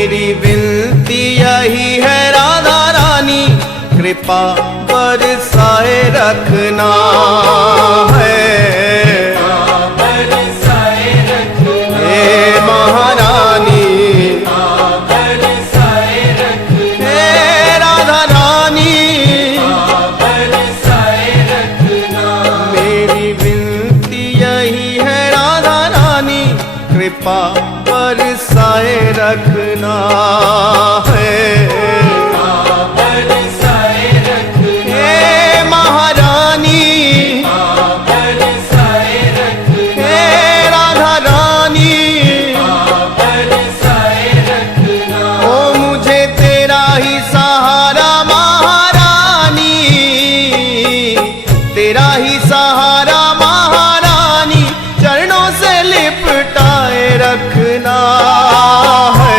मेरी विनती यही है राधा रानी, कृपा बरसाए रखना है। हे महारानी, हे राधा रानी, मेरी विनती यही है राधा रानी, कृपा बरसाए रखना है। तेरा ही सहारा महारानी, चरणों से लिपटाए रखना है।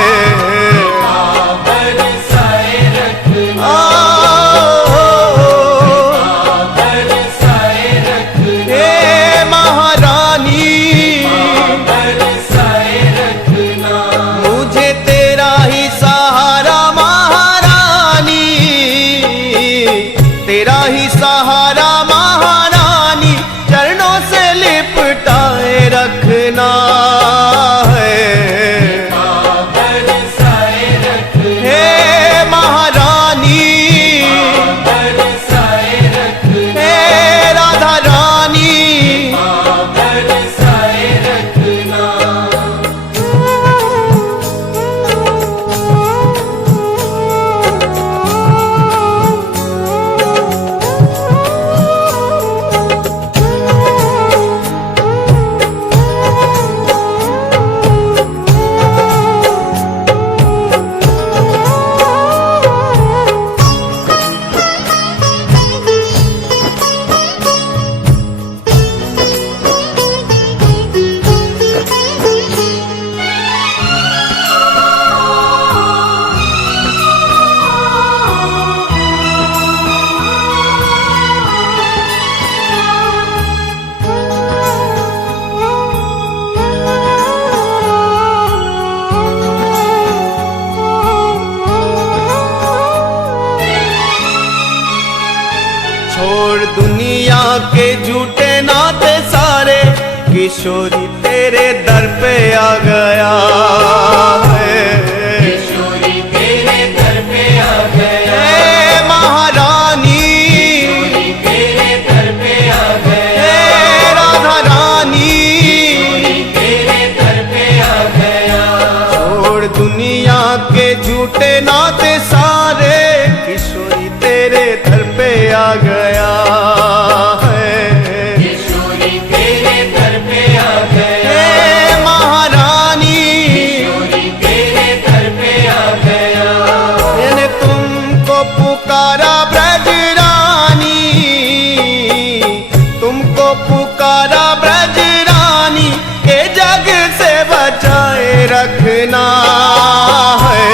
हे महारानी, मुझे तेरा ही सहारा महारानी, तेरा ही सहारा महारानी, चरणों से लिपटाए रखना है। हे महारानी, हे राधा रानी, छोड़ दुनिया के झूठे नाते सारे, किशोरी तेरे दर पे आ गया है। किशोरी तेरे दर पे आ गया, हे महारानी, तेरे दर पे आ गया, हे राधा रानी, तेरे दर पे आ गया। छोड़ दुनिया के झूठे नाते सारे, किशोरी तेरे दर पे आ गया है। किशोरी तेरे दर पे आ गया, हे महारानी, तेरे दर पे आ गया। मैंने तुमको पुकारा ब्रज रानी, तुमको पुकारा ब्रज रानी, के जग से बचाए रखना है।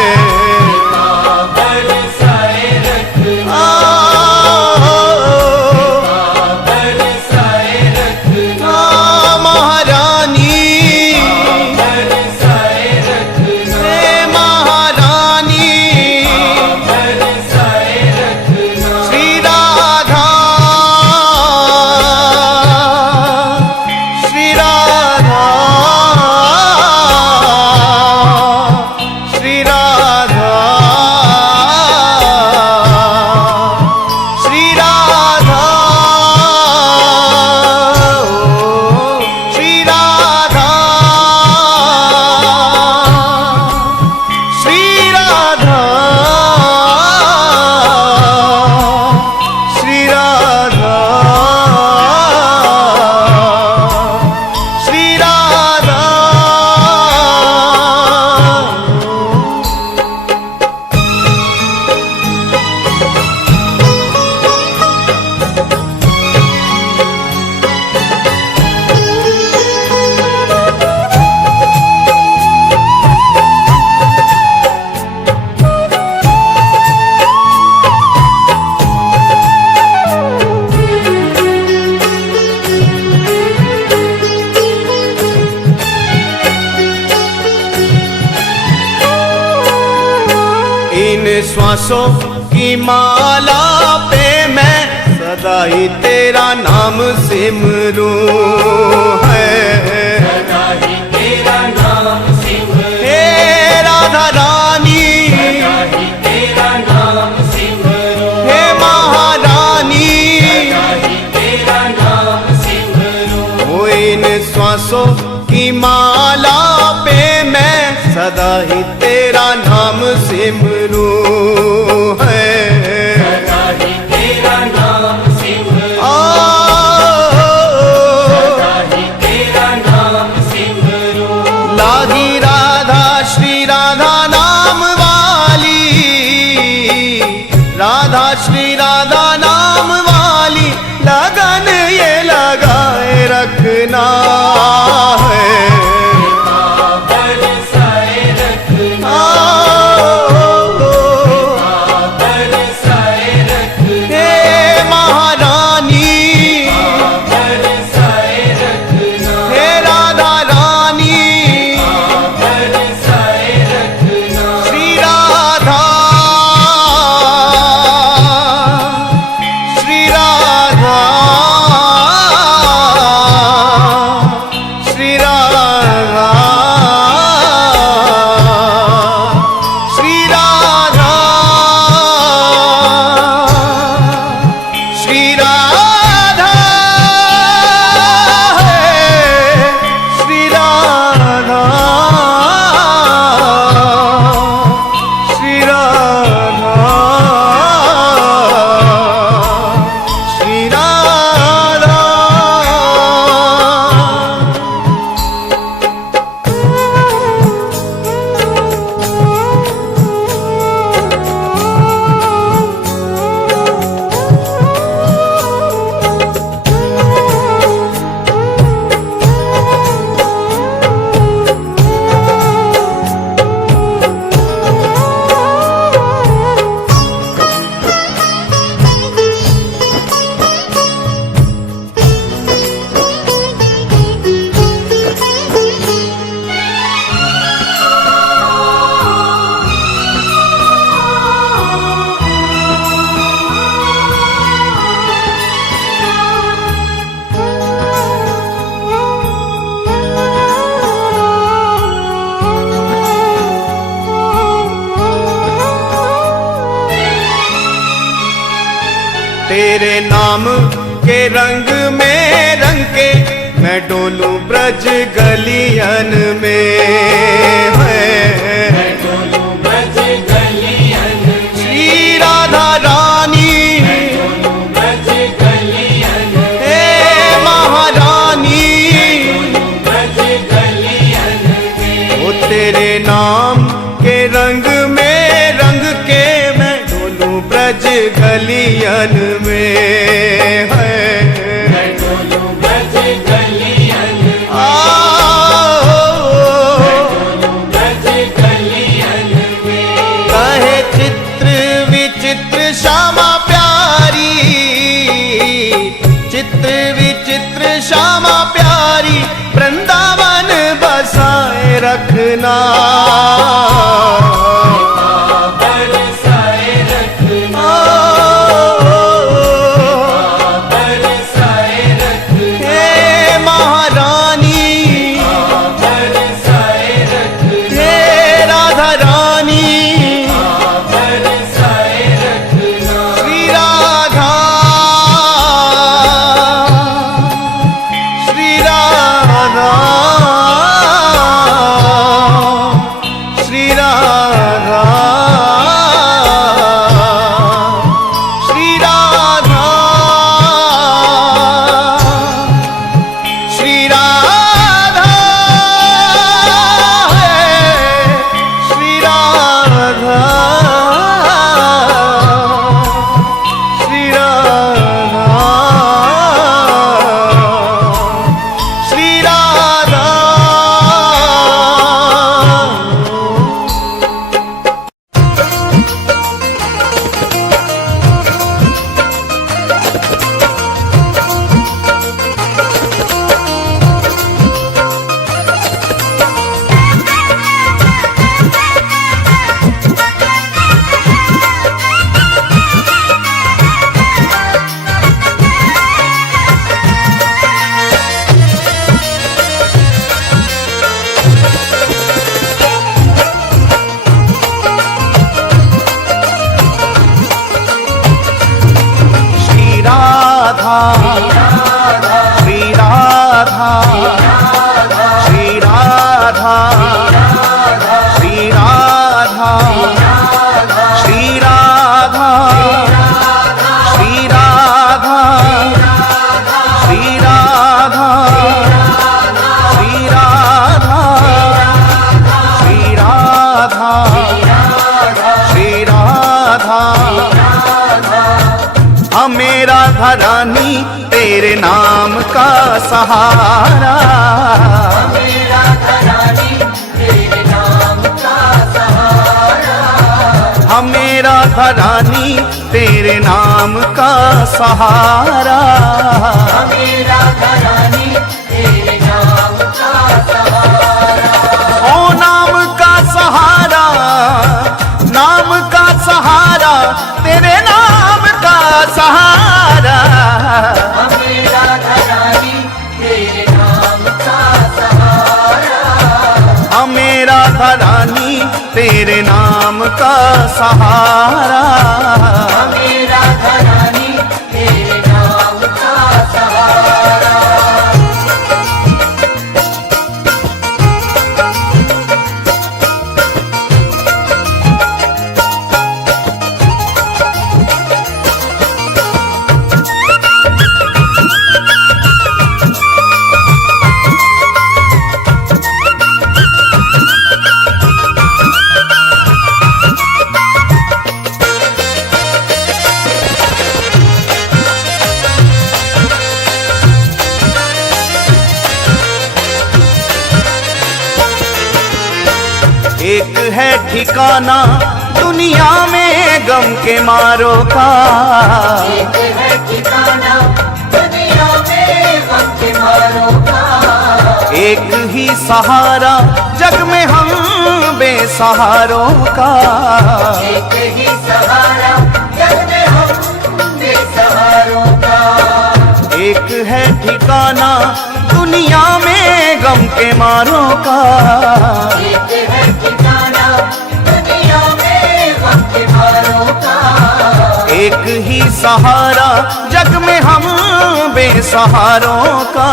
इन श्वासों की माला पे मैं सदा ही तेरा नाम सिमरूं है। सदा ही तेरा नाम सिमरूं, हे राधा रानी, सदा ही तेरा नाम सिमरूं, हे महारानी, सदा ही तेरा नाम सिमरूं। ओ इन श्वासों की माला पे मैं सदा ही तेरा नाम सिमरूं है। सदा ही तेरा नाम सिमरूं, सदा ही तेरा नाम सिमरूं। लागी राधा श्री राधा नाम वाली, राधा श्री राधा नाम वाली लगन ये लगाए रखना है। बरसाए रखना, बरसाए रखना, हे महारानी, बरसाए रखना, हे राधा रानी, बरसाए रखना। श्री राधा, श्री राधा, श्री राधा, श्री राधा, श्री राधा, श्री राधा, श्री राधा, श्री राधा। तेरे नाम के रंग में रंग के मैं डोलूं ब्रज गलियन में है। डोलूं ब्रज गलियन में, श्री राधा रानी, डोलूं ब्रज गलियन में, हे महारानी, डोलूं ब्रज गलियन में। वो तेरे नाम के रंग में रंग के मैं डोलूं ब्रज गलियन में है। डोलूं ब्रज गलियन में, डोलूं ब्रज गलियन में। कहे चित्र विचित्र श्यामा प्यारी, चित्र विचित्र श्यामा प्यारी वृंदावन बसाए रखना। बरसाए रखना, बरसाए रखना, हे महारानी, बरसाए रखना, हे राधा रानी, बरसाए रखना। श्री राधा, श्री राधा, श्री श्री राधा, श्री राधा, श्री राधा, श्री राधा, श्री राधा, श्री राधा। हमें राधा रानी तेरे नाम का सहारा, हमें राधा रानी तेरे नाम का सहारा, हमें राधा रानी तेरे नाम का सहारा। ओ नाम का सहारा, नाम का सहारा, तेरे नाम का सहारा, हमें राधा रानी तेरे नाम का सहारा, हमें राधा रानी तेरे नाम का सहारा, हमें राधा रानी तेरे नाम का सहारा। एक है ठिकाना दुनिया में गम के मारों का, एक है ठिकाना दुनिया में गम के मारों का, एक ही सहारा जग में हम बेसहारों का, एक ही सहारा जग में हम बेसहारों का। एक है ठिकाना दुनिया में गम के मारों का, एक है ठिकाना दुनिया में गम के मारों का, एक ही सहारा जग में हम बेसहारों का,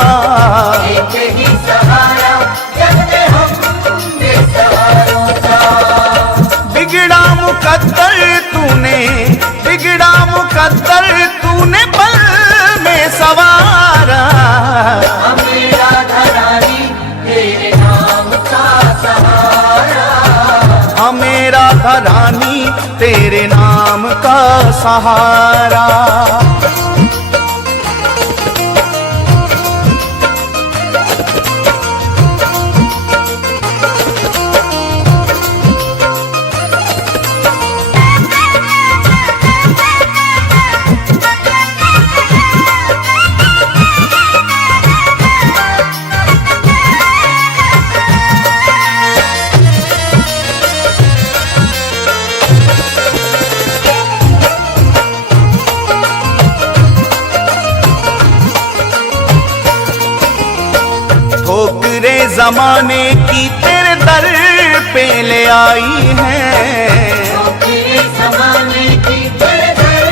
एक ही सहारा जग में हम बेसहारों का। बिगड़ा मुकद्दर तूने, बिगड़ा मुकद्दर तूने पल में सवारा, हमें राधा रानी तेरे नाम का सहारा, हमें राधा रानी तेरे नाम का सहारा। ठोकरे जमाने की तेरे दर पे ले आई है, ठोकरे जमाने की तेरे दर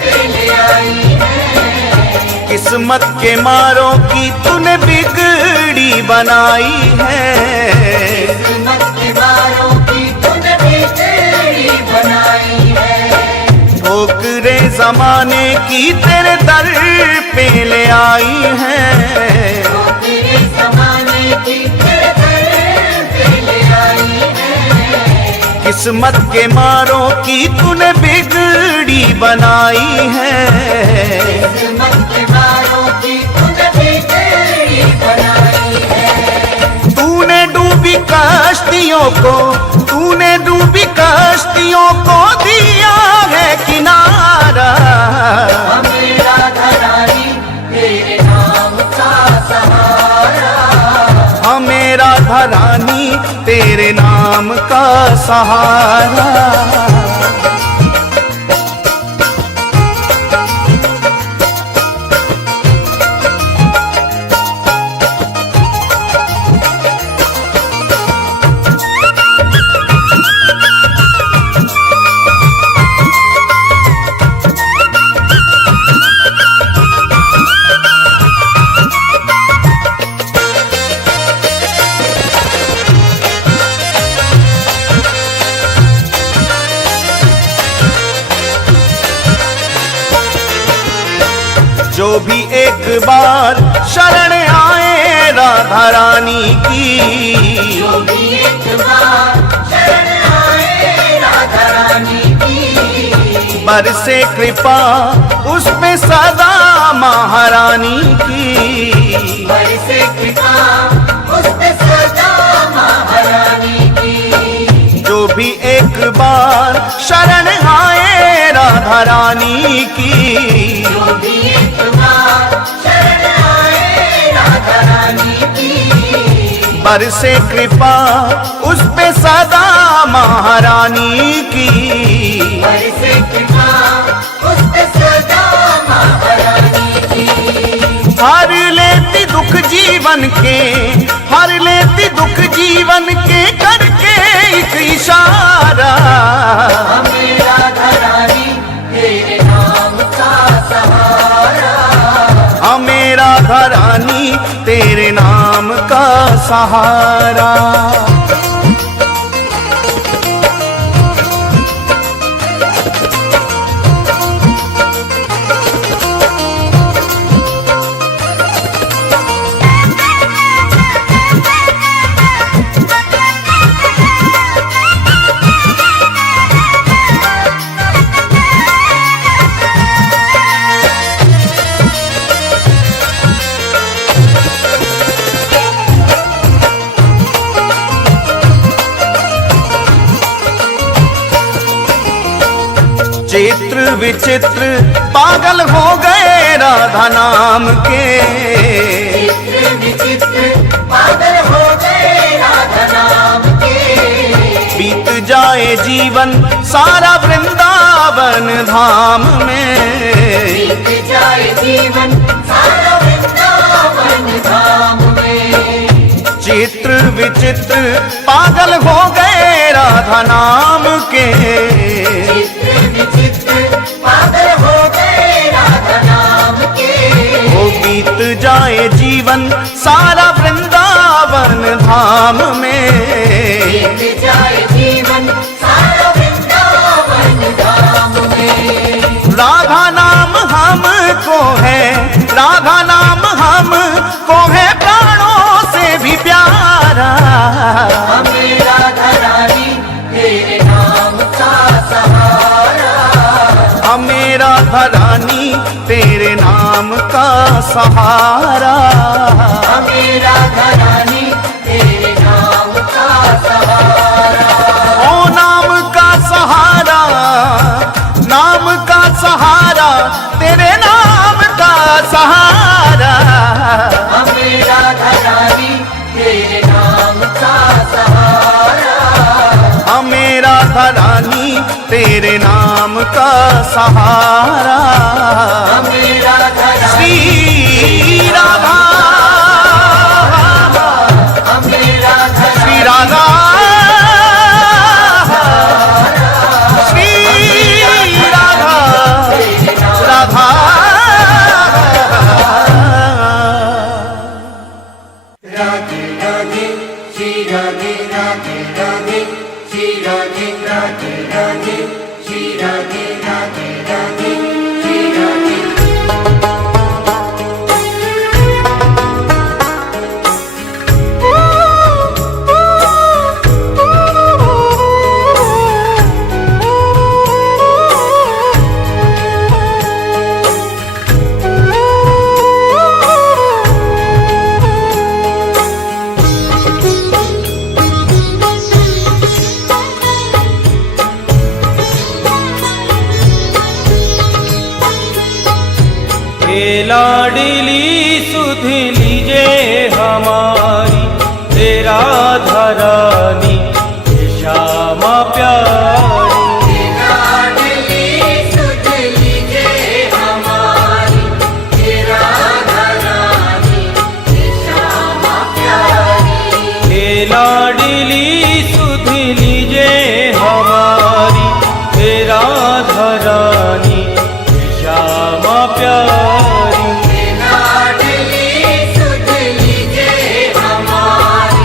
पे ले आई है, किस्मत के मारों की तूने बिगड़ी बनाई है, किस्मत के मारों की तूने बिगड़ी बनाई है। ठोकरे जमाने की तेरे दर पे ले आई है, किस्मत के मारों की तूने बिगड़ी बनाई है, किस्मत के मारों की तूने बिगड़ी बनाई है। तूने डूबी कश्तियों को, तूने डूबी कश्तियों को दिया है किनारा, हमें राधा रानी तेरे नाम का सहारा, हमें राधा रानी तेरे नाम का सहारा। जो भी एक बार शरण आए राधा रानी की, जो भी एक बार शरण आए राधा रानी की, बरसे कृपा उस पे सदा महारानी की, बरसे कृपा उस पे सदा महारानी की। जो भी एक बार शरण आए राधा रानी की, जो भी एक बार शरण आए राधा रानी की, बरसे कृपा उस पे सदा महारानी की, बरसे कृपा उस पे सदा महारानी की। हर लेती दुख जीवन के, हर लेती दुख जीवन के, करके एक इशारा, हमें राधा रानी तेरे नाम का सहारा, हमें राधा रानी तेरे नाम का सहारा। चित्र विचित्र पागल हो गए राधा नाम के, चित्र विचित्र पागल हो गए राधा नाम के, बीत जाए जीवन सारा वृंदावन धाम में, बीत जाए जीवन सारा वृंदावन धाम में। चित्र विचित्र पागल हो गए राधा नाम के, चित्र विचित्र पागल हो गए राधा नाम के, वो बीत जाए जीवन सारा वृंदावन धाम में, बीत जाए जीवन सारा वृंदावन धाम में। राधा नाम हमको है, राधा नाम हमको है प्राणों से भी प्यारा, हमें राधा रानी तेरे नाम का सहारा, हमें राधा रानी तेरे नाम का सहारा, हमें राधा रानी तेरे नाम का सहारा। ओ नाम का सहारा, नाम का सहारा, तेरे नाम का सहारा, हमें राधा रानी तेरे नाम का सहारा, हमें राधा रानी तेरे नाम का सहारा। हमें राधा रानी श्री राधा, हमें राधा श्री राधा, श्री राधा, राधा। राधे राधे श्री राधे राधे राधे श्री राधे राधे राधे श्री राधे राधे राधे श्री राधे। लाडली सुध लीजे हमारी तेरा धरानी श्यामा प्यारी। लाडली सुध लीजे हमारी तेरा धरानी श्यामा प्यारी। लाडली सुध लीजे हमारी तेरा धरानी श्यामा प्यारी। लाडली सुध लीजे हमारी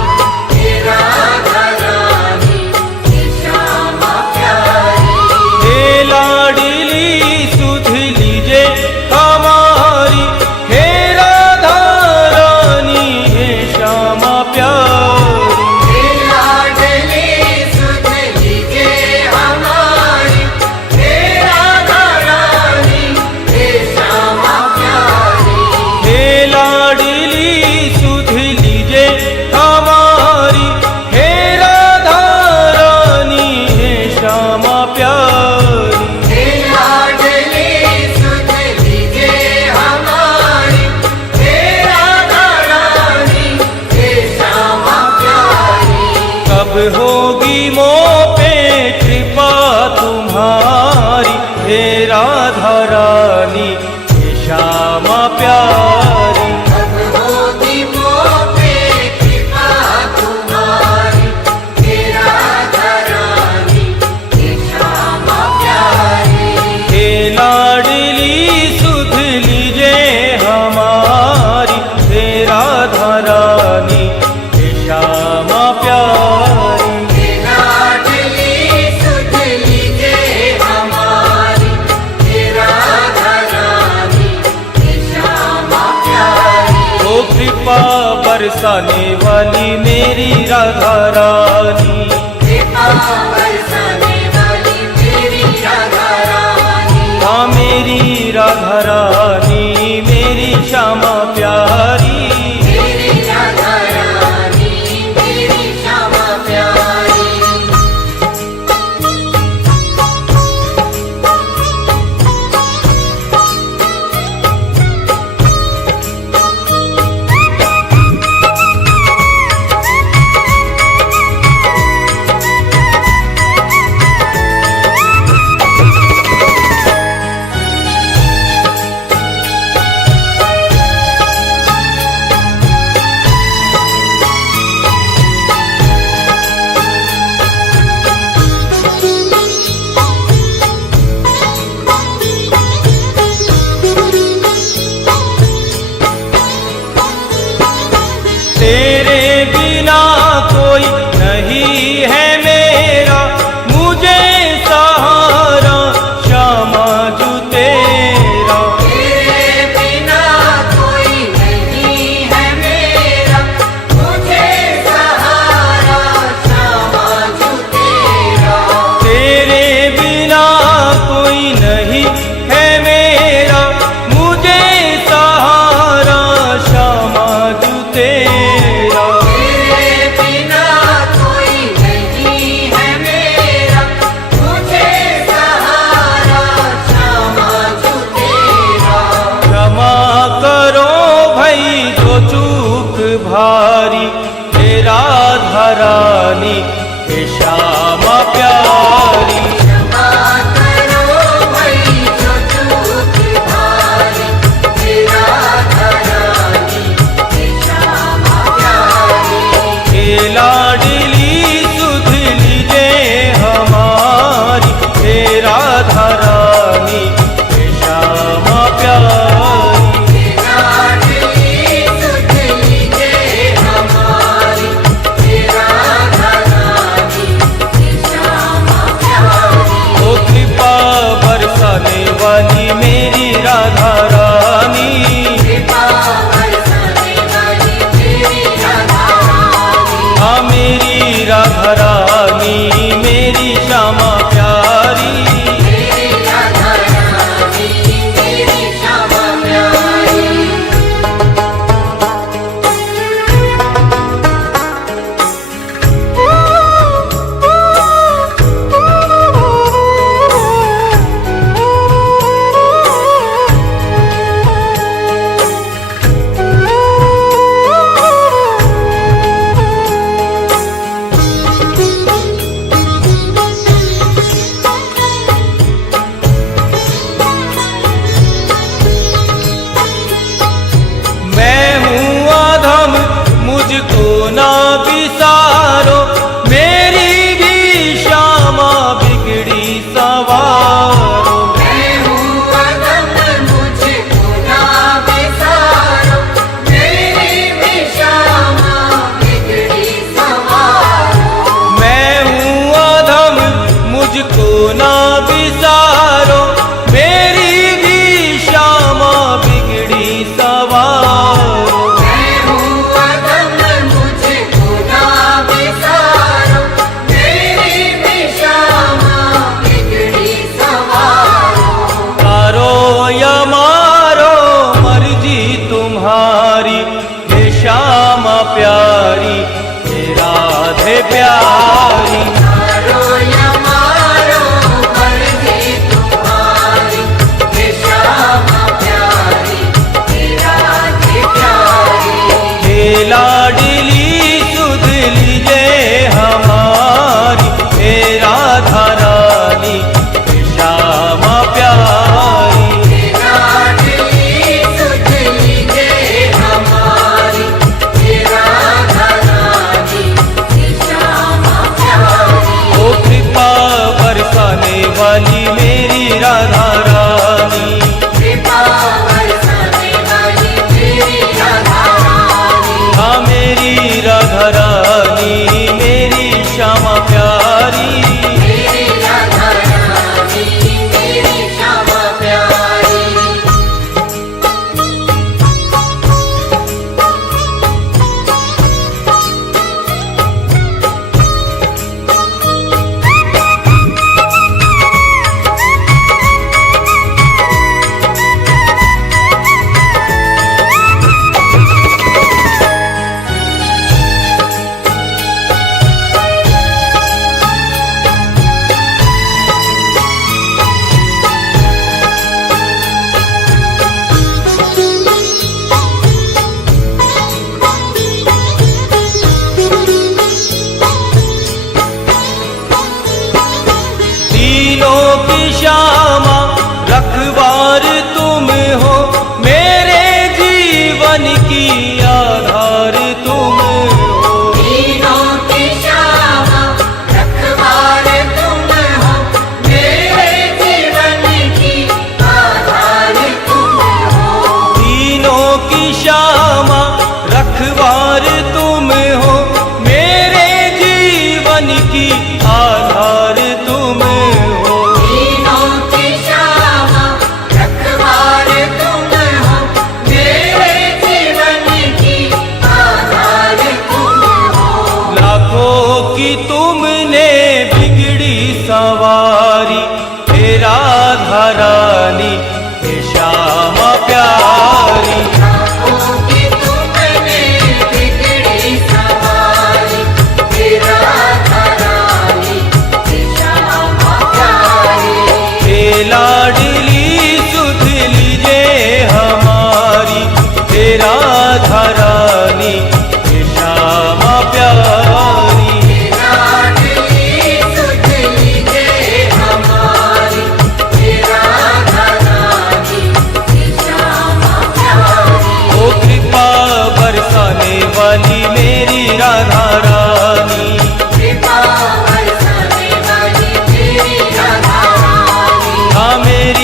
को ना बिसारो, मेरी भी श्यामा बिगड़ी सवारो। मैं हूँ अदम मुझको ना बिसारो, मेरी भी श्यामा बिगड़ी सवारो। तारो या मारो मर्जी तुम्हारी, हे श्यामा प्यारी, हे राधे प्यारी। तारो या मारो मर्जी तुम्हारी, हे श्यामा प्यारी, हे राधे प्यारी। हे लाडली सुध लीजे हमारी, हे राधा रानी, हे श्यामा प्यारी। हे लाडली सुध लीजे हमारी, हे राधा रानी, हे श्यामा प्यारी। ओ कृपा बरसाने वाली मेरी राधा रानी, कृपा बरसाने वाली मेरी राधा रानी। हाँ मेरी राधा रानी, मेरी श्यामा प्यारी। मेरी राधा रानी, मेरी श्यामा प्यारी। तीनों की श्यामा रखवार तुम हो, मेरे जीवन की आधार तुम हो। तीनों की श्यामा रखवार तुम हो, मेरे जीवन की आधार तुम हो। तीनों की श्यामा रखवार तुम हो, मेरे जीवन की आधार तुम हो। तीनों की श्यामा रखवार तुम हो, मेरे जीवन की आधार तुम हो। लाखों की तुमने बिगड़ी सवारी, हे राधा रानी, हे श्यामा प्यारी। लाखों की तुमने बिगड़ी सवारी, हे राधा रानी, हे श्यामा प्यारी। हे लाडली सुध लीजे हमारी, हे राधा रानी, हे श्यामा प्यारी। हे लाडली सुध लीजे हमारी, हे राधा रानी, हे श्यामा प्यारी। ओ कृपा बरसाने वाली मेरी राधा रानी, कृपा बरसाने वाली मेरी राधा रानी। हाँ मेरी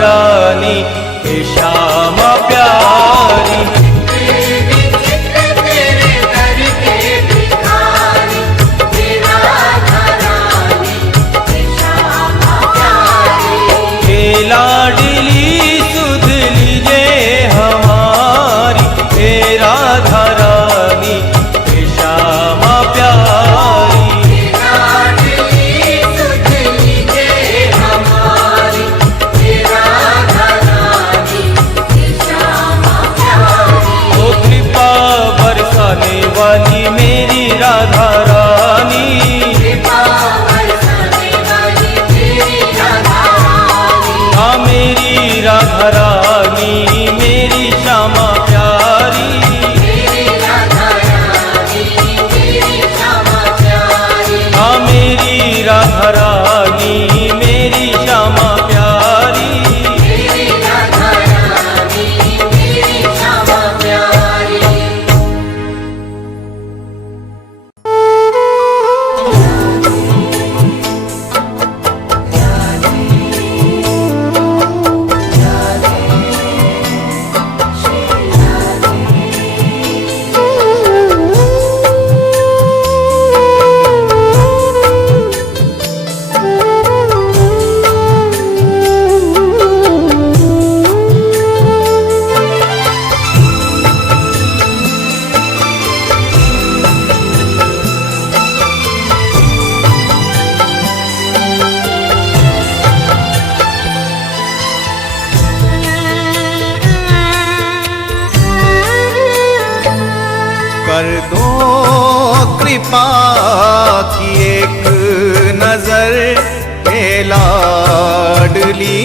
रानी हे श्यामा प्यारी। तेरे दर के भिखारी हे राधा रानी हे श्यामा प्यारी। हे लाडली सुध लीजे हमारी हे राधा रानी हे श्यामा प्यारी। हे लाडली सुध लीजे हमारी हे राधा रानी हे श्यामा प्यारी। ओ कृपा बरसाने वाली मेरी राधा रानी, कृपा बरसाने वाली तेरी राधा रानी। हाँ मेरी राधा रानी मेरी श्यामा प्यारी। मेरी राधा रानी मेरी श्यामा प्यारी। हाँ मेरी राधा रानी मेरी श्यामा प्यारी। मेरी राधा रानी मेरी श्यामा प्यारी। कर दो कृपा की एक नजर हे लाडली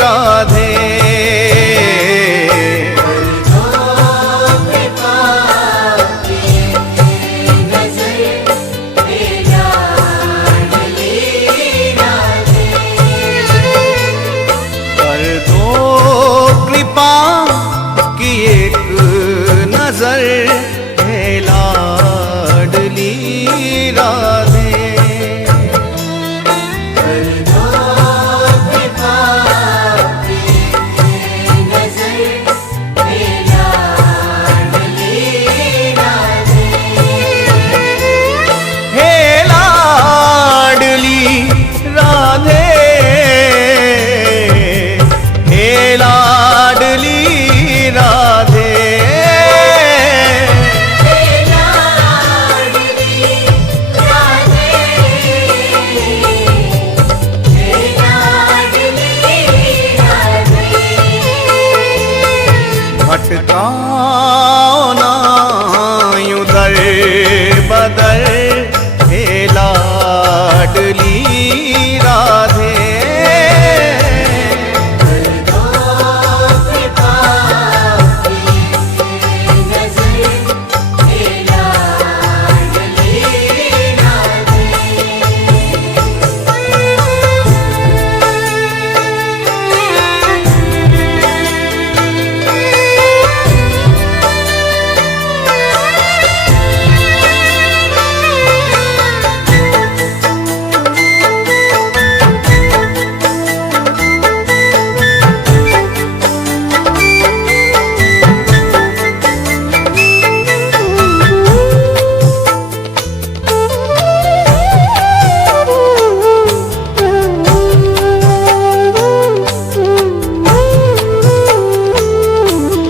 राधे। कर दो कृपा की एक नजर हे लाडली राधे। हे लाडली राधे, हे लाडली राधे। भटकाओ ना यूं दर बदर हे लाडली राधे।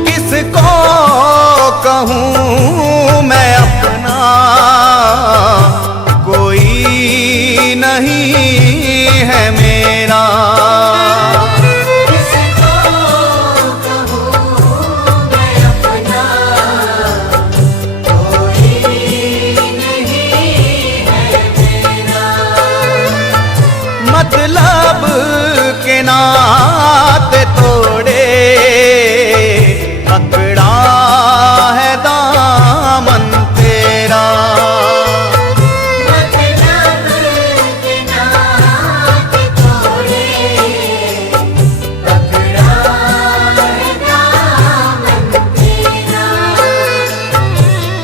किसको कहूँ मैं अपना, कोई नहीं है मेरा। मतलब के नाते तोड़े पकड़ा है दामन तेरा।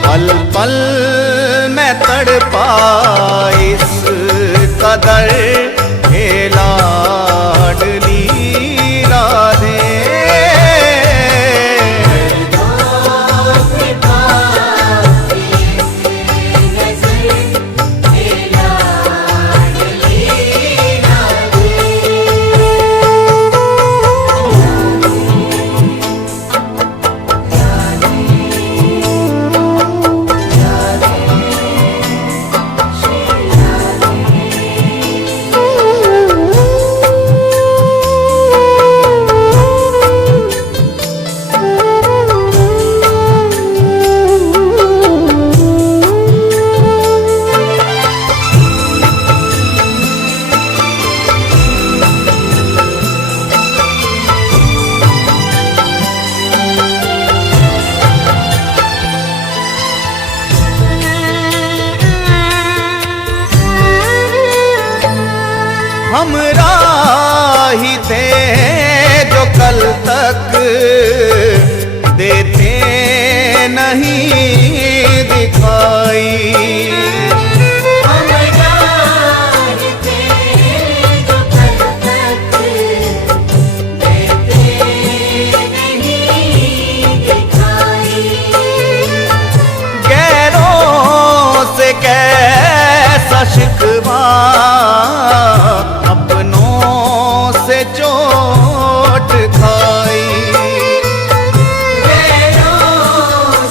पल पल मैं तड़पा इस कदर हे लाडली देते नहीं दिखाई। हम जानते जो कल तक देते नहीं दिखाई। गैरों से कैसा शिकवा, अपनों से चोट खाई। गैरों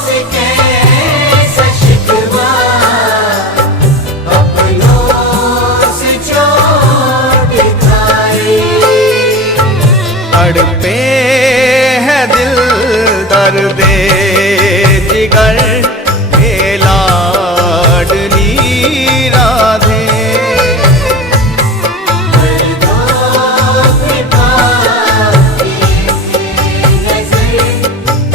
से कैसा शिकवा, अपनों से चोट खाई। तड़पे है दिल दर्दे जिगर, हे लाडली राधे। दर्दों पे पाती नजर,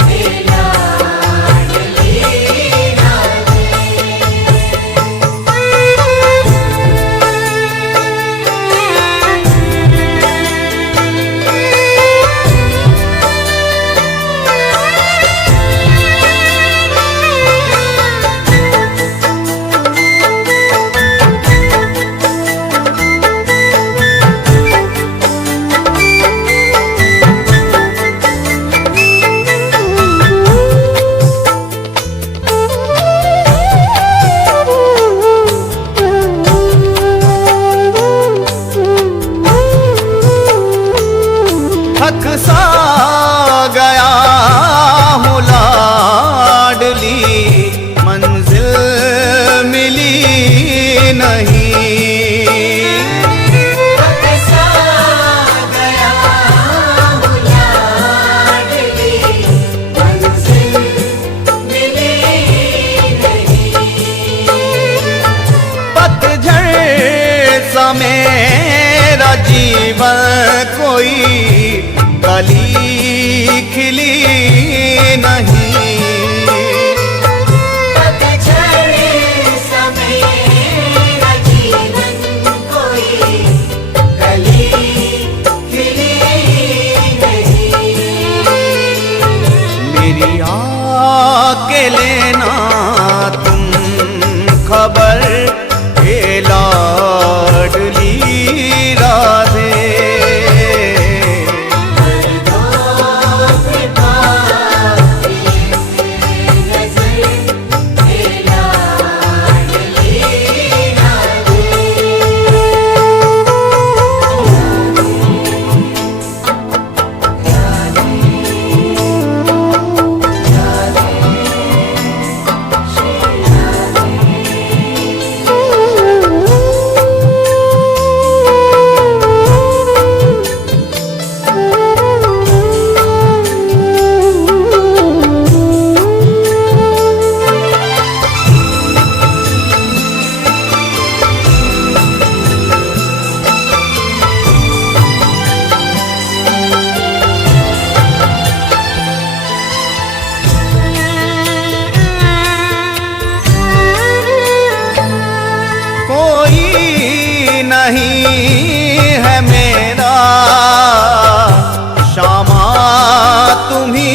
हे लाडली राधे। थक सा गया हूँ लाडली, मंजिल मिली नहीं। सा गया हूँ लाडली, मंजिल मिली नहीं। पतझड़ सा मेरा जीवन, कोई कली खिली नहीं। पतझड़ सा मेरा जीवन, कोई कली खिली नहीं। मेरी आके लेना तुम खबर, हे लाडली राधे। दर्दों पे पाती नजर, हे लाडली राधे। कोई नहीं है मेरा शामा, तुम ही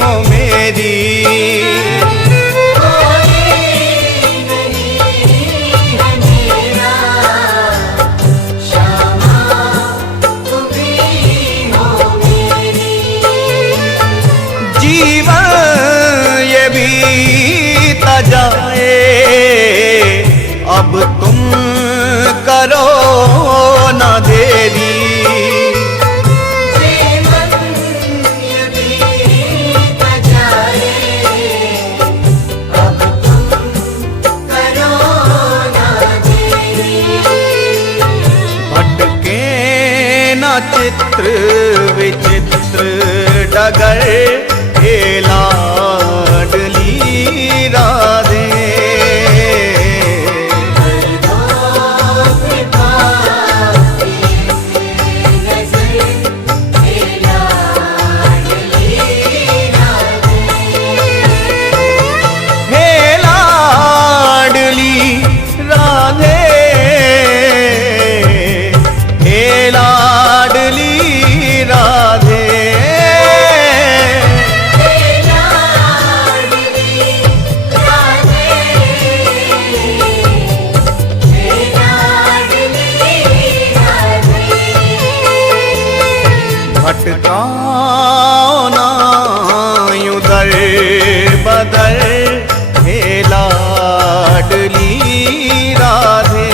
हो मेरी। कोई नहीं है मेरा शामा, तुम ही हो मेरी। जीवन ये बीत जाए, अब तुम करो ना देरी। जीवन ये बीत जाए, अब तुम करो ना देरी। भटके ना चित्र विचित्र डगर, हे लाडली राधे। दर्दों पे पाती नजर, हे लाडली राधे। हे लाडली राधे, हे लाडली राधे। भटकाओ ना यूं दर बदर, हे लाडली राधे।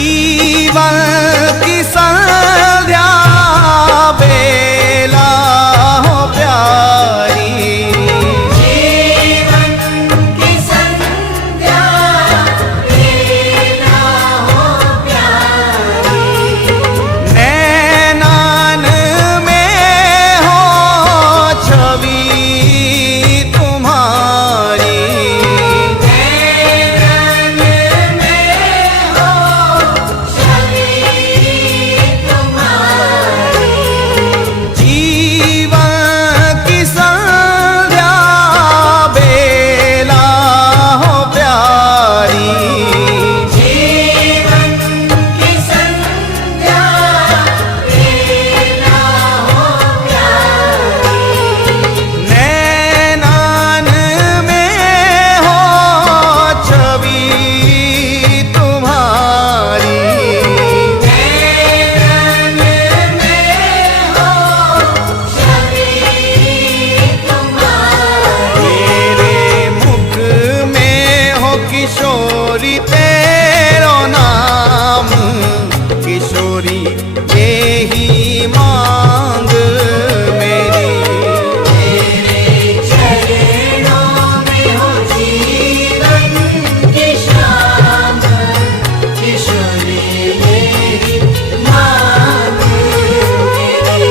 जीवन की संध्या बेला हो प्यारी, जीवन की संध्या बेला हो प्यारी, नैनान में हो छवि तुम्हारी, नैनन में हो छवि तुम्हारी, जीवन की संध्या बेला हो प्यारी, जीवन की संध्या बेला हो प्यारी, नैनान में हो छवि तुम्हारी, नैनन में हो छवि तुम्हारी, मेरे मुख में हो किशोरी तेरो नाम, किशोरी यही मांग मेरी, तेरे चरणों में हो जीवन की शाम, किशोरी मेरी मांग मेरी।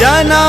जना